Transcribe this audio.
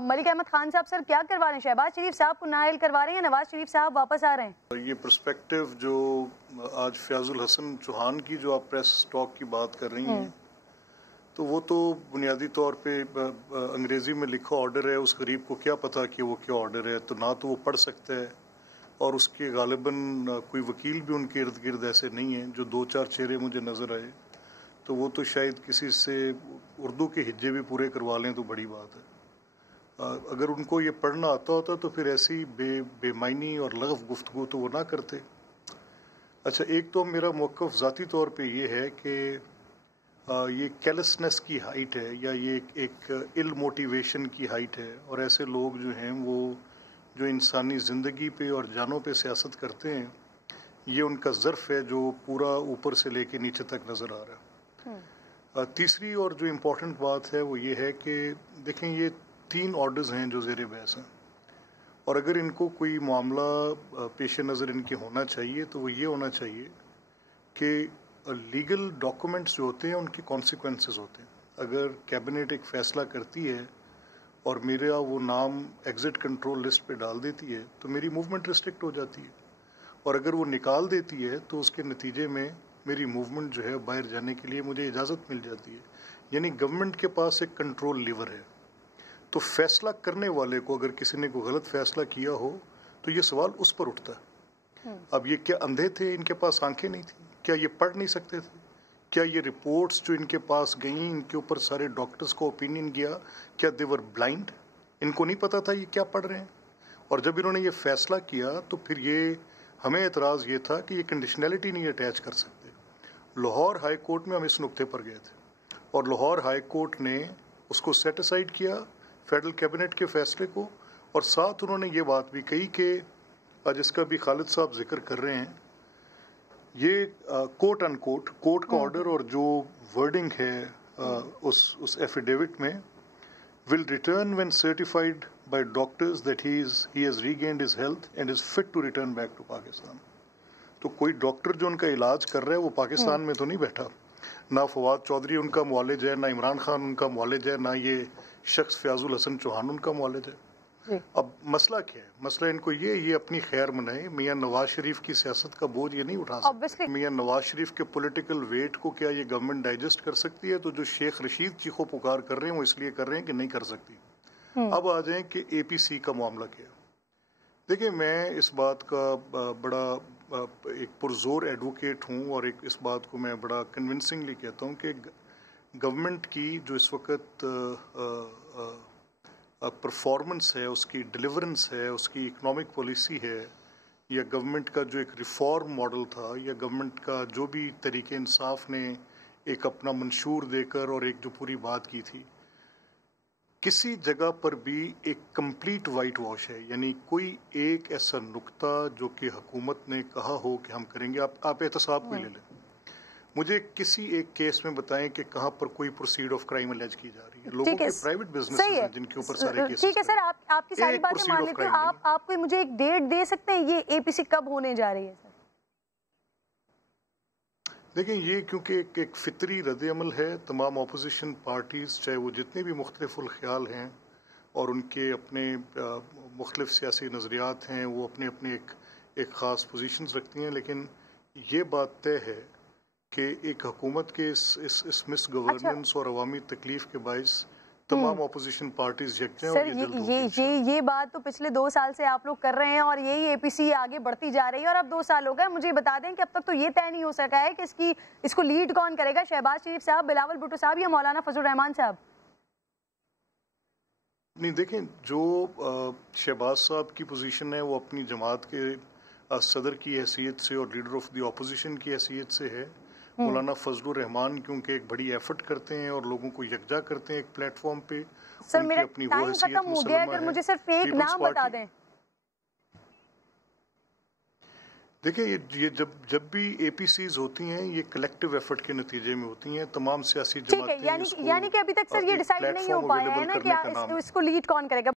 ملک احمد خان صاحب سر کیا کروا رہے ہیں؟ شہباز شریف صاحب کو نااہل کروا رہے ہیں یا نواز شریف صاحب واپس آ رہے ہیں؟ یہ پرسپیکٹو جو آج فیاض الحسن چوہان کی جو آپ پریس ٹاک کی بات کر رہی ہیں تو وہ تو بنیادی طور پہ انگریزی میں لکھا آرڈر ہے. اس غریب کو کیا پتا کہ وہ کیا آرڈر ہے؟ تو نہ تو وہ پڑھ سکتا ہے اور اس کے غالباً کوئی وکیل بھی ان کے ارد گرد ایسے نہیں ہیں. جو 2-4 چہرے مجھے نظر آئے تو وہ تو شاید کسی سے اردو کے ہجے بھی پورے کروا لیں تو بڑی بات ہے. اگر ان کو یہ پڑھنا آتا ہوتا تو پھر ایسی بے معنی اور لغو گفتگو تو وہ نہ کرتے. اچھا، ایک تو میرا موقف ذاتی طور پہ یہ ہے کہ یہ کیلسنس کی ہائٹ ہے یا یہ ایک ال موٹیویشن کی ہائٹ ہے. اور ایسے لوگ جو ہیں وہ جو انسانی زندگی پہ اور جانوں پہ سیاست کرتے ہیں، یہ ان کا ظرف ہے جو پورا اوپر سے لے کے نیچے تک نظر آ رہا ہے. تیسری اور جو امپورٹنٹ بات ہے وہ یہ ہے کہ دیکھیں یہ 3 آرڈرز ہیں جو زیر بحث ہیں، اور اگر ان کو کوئی معاملہ پیش نظر ان کے ہونا چاہیے تو وہ یہ ہونا چاہیے کہ لیگل ڈاکومنٹس جو ہوتے ہیں ان کی کانسیکوینسز ہوتے ہیں. اگر کیبنٹ ایک فیصلہ کرتی ہے اور میرا وہ نام ایگزٹ کنٹرول لسٹ پہ ڈال دیتی ہے تو میری موومنٹ ریسٹرکٹ ہو جاتی ہے، اور اگر وہ نکال دیتی ہے تو اس کے نتیجے میں میری موومنٹ جو ہے باہر جانے کے لیے مجھے اجازت مل جاتی ہے. یعنی گورنمنٹ کے پاس ایک کنٹرول لیور ہے. تو فیصلہ کرنے والے کو اگر کسی نے کوئی غلط فیصلہ کیا ہو تو یہ سوال اس پر اٹھتا ہے. اب یہ کیا اندھے تھے؟ ان کے پاس آنکھیں نہیں تھیں؟ کیا یہ پڑھ نہیں سکتے تھے؟ کیا یہ رپورٹس جو ان کے پاس گئیں ان کے اوپر سارے ڈاکٹرز کو اوپینین گیا، کیا دے ور بلائنڈ؟ ان کو نہیں پتا تھا یہ کیا پڑھ رہے ہیں؟ اور جب انہوں نے یہ فیصلہ کیا تو پھر یہ ہمیں اعتراض یہ تھا کہ یہ کنڈیشنلٹی نہیں اٹیچ کر سکتے. لاہور ہائی کورٹ میں ہم اس نقطے پر گئے تھے اور لاہور ہائی کورٹ نے اس کو سیٹ اسائڈ کیا فیڈرل کیبنٹ کے فیصلے کو، اور ساتھ انہوں نے یہ بات بھی کہی کہ جس کا بھی خالد صاحب ذکر کر رہے ہیں، یہ کوٹ ان کوٹ کورٹ کا آرڈر اور جو ورڈنگ ہے اس ایفیڈیوٹ میں will return when certified by doctors that he has regained his health and is fit to return back to Pakistan. تو کوئی ڈاکٹر جو ان کا علاج کر رہا ہے وہ پاکستان میں تو نہیں بیٹھا. نہ فواد چودھری ان کا معالج ہے، نہ عمران خان ان کا معالج ہے، نہ یہ شخص فیاض الحسن چوہان ان کا معالج ہے. اب مسئلہ کیا ہے؟ مسئلہ ان کو یہ اپنی خیر منائے. میاں نواز شریف کی سیاست کا بوجھ یہ نہیں اٹھا سکتے. میاں نواز شریف کے پولیٹیکل ویٹ کو کیا یہ گورنمنٹ ڈائجسٹ کر سکتی ہے؟ تو جو شیخ رشید چیخو پکار کر رہے ہیں وہ اس لیے کر رہے ہیں کہ نہیں کر سکتی. اب آ جائیں کہ اے پی سی کا معاملہ کیا. دیکھیں، میں اس بات کا بڑا ایک پرزور ایڈوکیٹ ہوں اور اس بات کو میں بڑا کنونسنگلی کہتا ہوں کہ گورنمنٹ کی جو اس وقت پرفارمنس ہے، اس کی ڈیلیورنس ہے، اس کی اکنامک پالیسی ہے، یا گورنمنٹ کا جو ایک ریفارم ماڈل تھا، یا گورنمنٹ کا جو بھی طریقہ انصاف نے ایک اپنا منشور دے کر اور ایک جو پوری بات کی تھی، کسی جگہ پر بھی ایک کمپلیٹ وائٹ واش ہے. یعنی کوئی ایک ایسا نقطہ جو کہ حکومت نے کہا ہو کہ ہم کریں گے. آپ احتساب کو لے لیں، مجھے کسی ایک کیس میں بتائیں کہ کہاں پر کوئی پروسیڈ آف کرائم الیج کی جا رہی ہے. لوگوں کے پرائیویٹ بزنس ہیں جن کے اوپر سارے کیسز. ٹھیک ہے سر، آپ کی ساری باتیں مان لیتے ہیں. آپ کوئی مجھے ایک ڈیٹ دے سکتے ہیں یہ اے پی سی کب ہونے جا رہی ہے سر؟ دیکھیں، یہ کیونکہ ایک فطری رد عمل ہے. تمام اپوزیشن پارٹیز چاہے وہ جتنے بھی مختلف الخیال ہیں اور ان کے اپنے مختلف سیاسی نظریات ہیں، وہ اپنے اپنے ایک خاص پوزیشنز رکھتی ہیں، لیکن یہ بات طے ہے کہ ایک حکومت کے اس مس گورننس اور عوامی تکلیف کے باعث تمام اپوزیشن پارٹیز یکجا ہیں. سر یہ بات تو پچھلے 2 سال سے آپ لوگ کر رہے ہیں اور یہی اے پی سی آگے بڑھتی جا رہی ہے، اور اب 2 سال ہو گئے. مجھے بتا دیں کہ اب تک تو یہ طے نہیں ہو سکا ہے کہ اس کو لیڈ کون کرے گا، شہباز شریف صاحب، بلاول بھٹو صاحب یا مولانا فضل الرحمان صاحب؟ نہیں، دیکھیں، جو شہباز صاحب کی پوزیشن ہے وہ اپنی جماعت کے صدر کی حیثیت سے اور لیڈر آف دی اپوزیشن کی حیثیت سے ہے. مولانا فضل الرحمان کیونکہ ایک بڑی ایفرٹ کرتے ہیں اور لوگوں کو یکجا کرتے ہیں ایک پلیٹ فارم پہ. سر میرا ٹائم ختم ہو گیا، اگر مجھے صرف ایک نام بتا دیں. دیکھیں، یہ جب بھی اے پی سیز ہوتی ہیں یہ کلیکٹیو ایفرٹ کے نتیجے میں ہوتی ہیں. تمام سیاسی جماعتیں. یعنی کہ ابھی تک سر یہ ڈیسائیڈ نہیں ہو پایا ہے نا کہ اس کو لیڈ کون کرے گا.